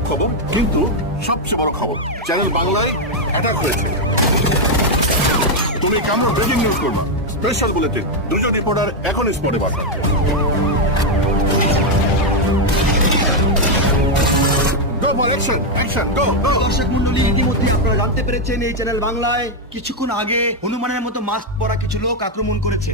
খারাপ খবর, কিন্তু সবচেয়ে বড় খবর, চ্যানেল বাংলায় অ্যাটাক হয়েছে। তুমি কেমন ব্রেকিং নিউজ করবে? স্পেশাল বুলেটিন, দুজন রিপোর্টার এখন স্পটে বাসা। দর্শক মন্ডলী, ইতিমধ্যে আপনারা জানতে পেরেছেন এই চ্যানেল বাংলায় কিছুক্ষণ আগে হনুমানের মতো মাস্ক পরা কিছু লোক আক্রমণ করেছে।